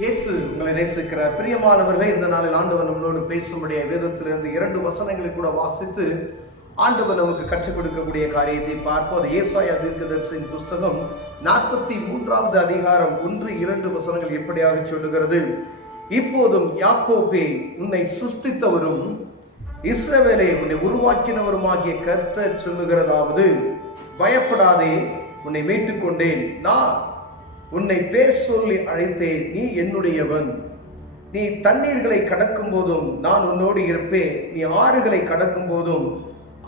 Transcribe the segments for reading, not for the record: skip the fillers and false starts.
இயேசு உங்களை நேசிக்கிறார். பிரியமானவர்களே, இந்த நாளில் ஆண்டவர் நம்மளோடு பேசும்படிய வேதத்திலிருந்து 2 வசனங்களை கூட வாசித்து ஆண்டவர் நமக்கு கற்றுக் கொடுக்கக்கூடிய காரியத்தை பார்ப்போம். அது ஏசாயா தீர்க்கதரிசியின் புஸ்தகம் 43வது அதிகாரம் 1-2 வசனங்கள் எப்படியாக சொல்லுகிறது. இப்போதும் யாக்கோபே, உன்னை சிருஷ்டித்தவரும் இஸ்ரவேலே, உன்னை உருவாக்கினவருமாகிய கர்த்தர் சொல்லுகிறதாவது, பயப்படாதே, உன்னை மீட்டுக் கொண்டேன். நான் உன்னை பேர் சொல்லி அழைத்தேன். நீ என்னுடையவன். நீ தண்ணீர்களை கடக்கும் போதும் நான் உன்னோடு இருப்பேன். நீ ஆறுகளை கடக்கும் போதும்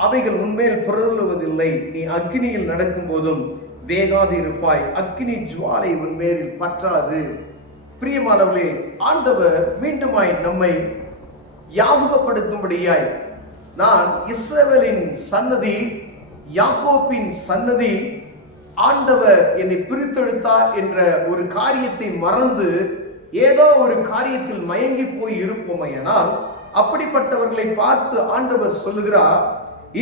அவைகள் உன்மேல் புரளுவதில்லை. நீ அக்கினியில் நடக்கும் போதும் வேகாது இருப்பாய். அக்கினி ஜுவாலை உன்மேலில் பற்றாது. பிரியமானவர்களே, ஆண்டவர் மீண்டுமாய் நம்மை யாபகப்படுத்தும்படியாய், நான் இஸ்ரவேலின் சன்னதி, யாக்கோப்பின் சன்னதி, ஆண்டவர் என்னை பிரித்தெடுத்தார் என்ற ஒரு காரியத்தை மறந்து ஏதோ ஒரு காரியத்தில் மயங்கி போய் இருப்போமையானால், அப்படிப்பட்டவர்களை பார்த்து ஆண்டவர் சொல்லுகிறார்,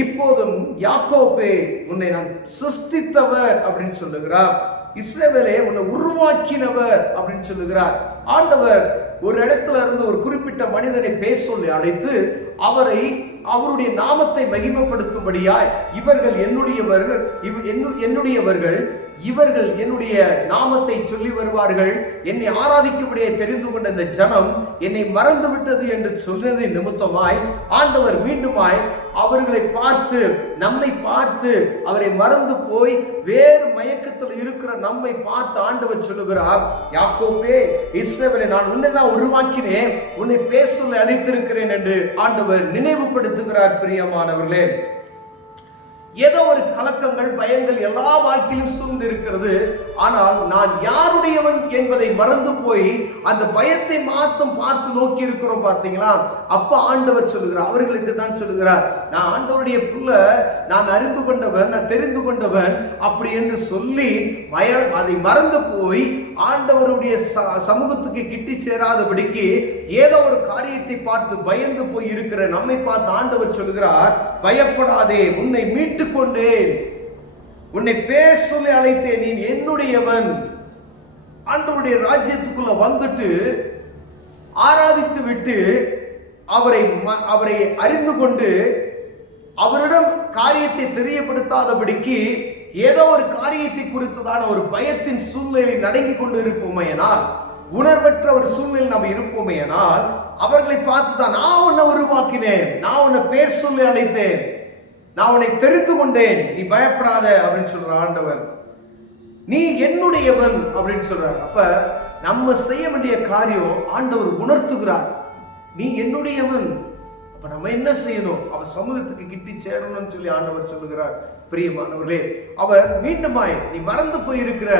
இப்போதும் யாக்கோபே, உன்னை நான் சிருஷ்டித்தவர் அப்படின்னு சொல்லுகிறார். இஸ்ரவேலே, உன்னை உருவாக்கினவர் அப்படின்னு சொல்லுகிறார். ஆண்டவர் ஒரு இடத்துல இருந்து ஒரு குறிப்பிட்ட மனிதனை பேச சொல்லி அழைத்து அவரை அவருடைய நாமத்தை மகிமைப்படுத்தும்படியாய், இவர்கள் என்னுடையவர்கள், இவர்கள் என்னுடைய நாமத்தை சொல்லி வருவார்கள், என்னை ஆராதிக்கும்படியாய் தெரிந்து கொண்ட இந்த ஜனம் என்னை மறந்து விட்டது என்று சொன்னது நிமித்தமாய் ஆண்டவர் மீண்டுமாய் அவர்களை பார்த்து, நம்மை பார்த்து, அவரை மறந்து போய் வேறு மயக்கத்தில் இருக்கிற நம்மை பார்த்து ஆண்டவர் சொல்லுகிறார், யாக்கோபே, இஸ்ரவேலை, நான் உன்னை தான் உருவாக்கினேன், உன்னை பேச சொல்லி அழைத்திருக்கிறேன் என்று ஆண்டவர் நினைவுபடுத்துகிறார். பிரியமானவர்களே, ஏதோ ஒரு கலக்கங்கள், பயங்கள் எல்லா வாழ்க்கையிலும் சூழ்ந்து இருக்கிறது. ஆனால் நான் யாருடையவன் என்பதை மறந்து போய் அந்த பயத்தை மாத்தம் பார்த்து நோக்கி இருக்கிறோம். பார்த்தீங்களா? அப்ப ஆண்டவர் சொல்லுகிறார், அவர்களுக்கு தான் சொல்லுகிறார், நான் ஆண்டவருடைய பிள்ளை, நான் அறிந்து கொண்டவன், நான் தெரிந்து கொண்டவன் அப்படி என்று சொல்லி அதை மறந்து போய் ஆண்டவருடைய சமூகத்துக்கு கிட்டி சேராதபடிக்கு ஏதோ ஒரு காரியத்தை பார்த்து பயந்து போய் இருக்கிற நம்மை பார்த்து ஆண்டவர் சொல்லுகிறார், பயப்படாதே, உன்னை மீட்டு கொண்டேன், உன்னை பேர் சொல்லி அழைத்தேன், நீ என்னுடையவன். ஆண்டவருடைய ராஜ்யத்துக்குள்ள வந்துட்டு ஆராதித்து விட்டு அவரை அறிந்து கொண்டு அவரிடம் காரியத்தை தெரியப்படுத்தாதபடிக்கு ஏதோ ஒரு காரியத்தை குறித்ததான ஒரு பயத்தின் சூழ்நிலையில் நடங்கி கொண்டு இருப்போமையானால், உணர்வற்ற ஒரு சூழ்நிலையில் நாம் இருப்போமையானால், அவர்களை பார்த்துதான், நான் உன்னை உருவாக்கினேன், நான் உன்னை பேர் சொல்லி அழைத்தேன், நான் உன்னை தெரிந்து கொண்டேன், நீ பயப்படாத அப்படின்னு சொல்ற ஆண்டவர். நீ என்னுடையவன் அப்படின்னு சொல்றார். அப்ப நம்ம செய்ய வேண்டிய காரியம் ஆண்டவர் உணர்த்துகிறார், நீ என்னுடையவன். அப்ப நம்ம என்ன செய்யணும்? அவர் சமூகத்துக்கு கிட்டி சேரணும்னு சொல்லி ஆண்டவர் சொல்லுகிறார். பிரியமானவர்களே, அவர் மீண்டுமாய், நீ மறந்து போயிருக்கிற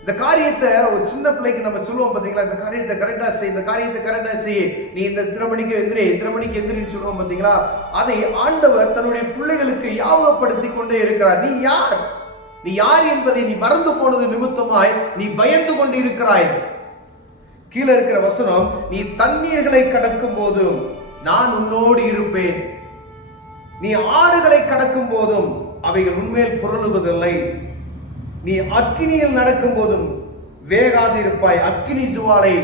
இந்த காரியத்தை, ஒரு சின்ன பிள்ளைக்கு நம்ம சொல்லுவோம் பார்த்தீங்களா, இந்த காரியத்தை கரெக்டா செய், இந்த காரியத்தை கரெக்டா செய், நீ இந்த இத்தனை மணிக்கு எந்திரின்னு சொல்லுவோம் பார்த்தீங்களா? அதை ஆண்டவர் தன்னுடைய பிள்ளைகளுக்கு யாபகப்படுத்தி கொண்டே இருக்கிறார். நீ யார் என்பதை நீ மறந்து போனது நிமித்தமாய் நீ பயந்து கொண்டு இருக்கிறாய். கீழே இருக்கிற வசனம், நீ தண்ணீர்களை கடக்கும் போதும் நான் உன்னோடு இருப்பேன், நீ ஆறுகளை கடக்கும் போதும் அவைகள் உன்மேல் புரளுவதில்லை, நீ அக்கினியில் நடக்கும் போதும் வேகாது இருப்பாய். அக்கினி ஜுவாலை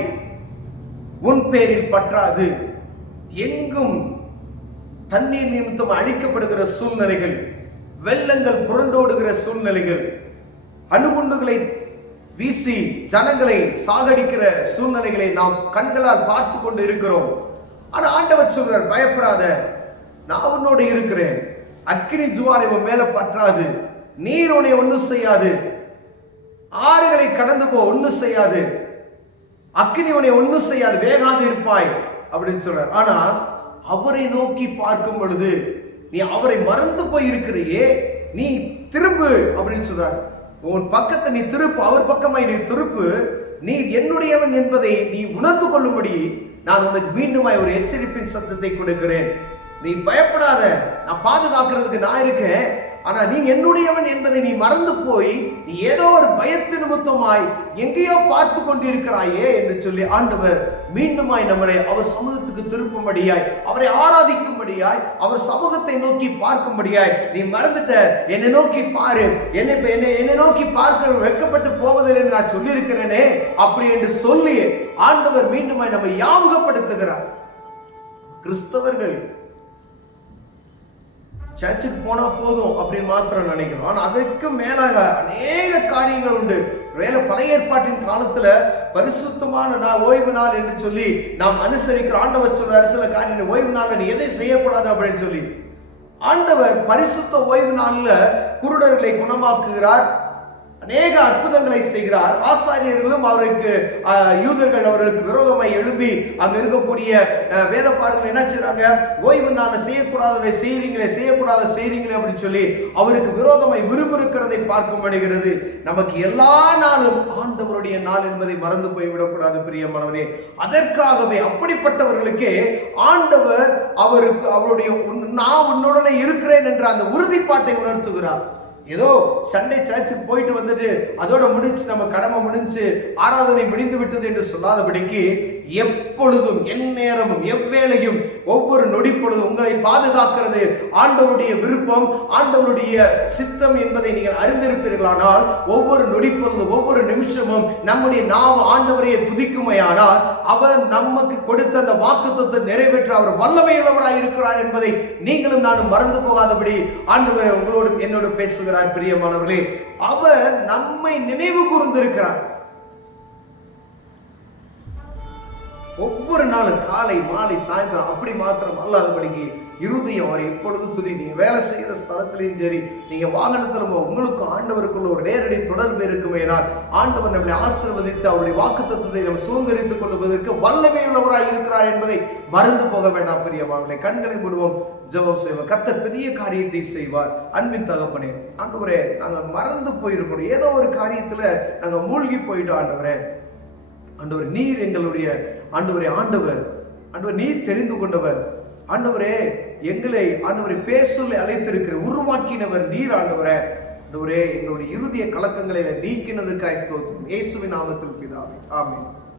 உன் பேரில் பற்றாது. எங்கும் தண்ணீர் நிமித்தம் அழிக்கப்படுகிற சூழ்நிலைகள், வெள்ளங்கள் புரண்டோடுகிற சூழ்நிலைகள், அணுகுண்டுகளை வீசி ஜனங்களை சாகடிக்கிற சூழ்நிலைகளை நாம் கண்களால் பார்த்து கொண்டு இருக்கிறோம். ஆனா ஆண்டவர் சொல்றார், பயப்படாத, நான் உன்னோடு இருக்கிறேன். அக்கினி ஜுவாலை உன் மேல பற்றாது, நீர் உன்னை ஒன்றும் செய்யாது, ஆறுகளை கடந்து போ, ஒன்றும் செய்யாது, அக்கினி உன்னை ஒன்றும் செய்யாது, வேகாது இருப்பாய் அப்படின்னு சொல்றார். ஆனா அவரை நோக்கி பார்க்கும் பொழுது நீ அவரை மறந்து போய் இருக்கிறையே, நீ திரும்பு அப்படின்னு சொல்றார். உன் பக்கத்தை நீ திருப்பு, அவர் பக்கமாய் நீ திருப்பு, நீ என்னுடையவன் என்பதை நீ உணர்ந்து கொள்ளும்படி நான் உனக்கு மீண்டுமாய் ஒரு எச்சரிப்பின் சத்தத்தை கொடுக்கிறேன். நீ பயப்படாத, நான் பாதுகாக்கிறதுக்கு நான் இருக்கேன். ஆனா நீ என்னுடையவன் என்பதை நீ மறந்து போய் நீ ஏதோ ஒரு பயத்து நிமித்தமாய் எங்கேயோ பார்த்து கொண்டிருக்கிறாயே என்று சொல்லி ஆண்டவர் மீண்டுமாய் நம்மளை அவர் சமூகத்துக்கு திருப்பும்படியாய், அவரை ஆராதிக்கும்படியாய், அவர் சமூகத்தை நோக்கி பார்க்கும்படியாய், நீ மறந்துட்ட, என்னை நோக்கி பாரு, என்னை நோக்கி பார்க்க வெட்கப்பட்டு போவதில்லை என்று நான் சொல்லி இருக்கிறேனே அப்படி என்று சொல்லி ஆண்டவர் மீண்டுமாய் நம்மை ஞாபகப்படுத்துகிறார். கிறிஸ்தவர்கள் சர்ச்சுக்கு போனா போதும் அப்படின்னு மாத்திரம் நினைக்கணும். ஆனா அதற்கு மேலாக அநேக காரியங்கள் உண்டு. பழைய ஏற்பாட்டின் காலத்துல பரிசுத்தமான ஓய்வு நாள் என்று சொல்லி நாம் அனுசரிக்கிற ஆண்டவர் சொல்ற சில காரியங்கள், ஓய்வு நாள் நீ எதை செய்யக்கூடாது அப்படின்னு சொல்லி ஆண்டவர் பரிசுத்த ஓய்வு நாள்ல குருடர்களை குணமாக்குகிறார், அநேக அற்புதங்களை செய்கிறார். ஆசாரியர்களும் அவருக்கு யூதர்கள் அவர்களுக்கு விரோதமாய் எழும்பி அங்க இருக்கக்கூடிய வேதபாரர்கள் என்ன செய்றாங்க, ஓய்வு நாள் செய்யக்கூடாததை செய்யறீங்களே அப்படின்னு சொல்லி அவருக்கு விரோதமாய் விரும்புகிறதை பார்க்க முடிகிறது. நமக்கு எல்லா நாளும் ஆண்டவருடைய நாள் என்பதை மறந்து போய்விடக்கூடாது பிரியமானவரே. அதற்காகவே அப்படிப்பட்டவர்களுக்கு ஆண்டவர் அவருக்கு அவருடைய நான் உன்னுடனே இருக்கிறேன் என்ற அந்த உறுதிப்பாட்டை உணர்த்துகிறார். ஏதோ சண்டே சர்ச்சுக்கு போயிட்டு வந்துட்டு அதோட முடிஞ்சு நம்ம கடமை முடிஞ்சு ஆராதனை முடிந்து விட்டது என்று சொல்லாதபடிக்கு எப்பொழுதும் எந்நேரமும் எவ்வேளையும் ஒவ்வொரு நொடி பொழுதும் உங்களை பாதுகாக்கிறது ஆண்டவருடைய விருப்பம், ஆண்டவருடைய சித்தம் என்பதை நீங்கள் அறிந்திருப்பீர்களானால் ஒவ்வொரு நொடி பொழுதும் ஒவ்வொரு நிமிஷமும் நம்முடைய நாவு ஆண்டவரையே துதிக்குமையானால் அவர் நமக்கு கொடுத்த அந்த வாக்குத்தத்தத்தை நிறைவேற்ற அவர் வல்லமையுள்ளவராய் இருக்கிறார் என்பதை நீங்களும் நானும் மறந்து போகாதபடி ஆண்டவர் உங்களோடு என்னோடு பேசுகிறார். பிரியமானவர்களே, அவர் நம்மை நினைவு கூர்ந்திருக்கிறார். ஒவ்வொரு நாளும் காலை மாலை சாயந்தரம் அப்படி மாத்திரம் அல்லாதபடிக்கு இருதயம் அவர் எப்பொழுதும் துதி. நீங்க வேலை செய்யற ஸ்தலத்திலையும் சரி, நீங்க வாகனத்தில் உங்களுக்கு ஆண்டவருக்குள்ள ஒரு நேரடி தொடர்பு இருக்குமேனால் ஆண்டவர் நம்மளை ஆசீர்வதித்து அவருடைய வாக்குத்தத்தத்தை நம்ம சுதந்திரித்துக் கொள்வதற்கு வல்லமையுள்ளவராய் இருக்கிறார் என்பதை மறந்து போக வேண்டாம். பிரியமானவர்களே, கண்களை மூடுவோம், ஜெபம் செய்வோம். கர்த்தர் பெரிய காரியத்தை செய்வார். அன்பின் தகப்பனே, ஆண்டவரே, நாங்க மறந்து போயிருக்கோம், ஏதோ ஒரு காரியத்துல நாங்க மூழ்கி போயிட்டோம். ஆண்டவர் நீர் எங்களுடைய ஆண்டவர் நீர் தெரிந்து கொண்டவர். ஆண்டவரே, எங்களை பேசலை அழைத்திருக்கிற உருவாக்கினவர் நீர். ஆண்டவரே, எங்களுடைய இறுதிய கலக்கங்களை நீக்கினதுக்காய் ஸ்தோத்திரம். இயேசுவின் நாமத்தில் பிதாவே, ஆமென்.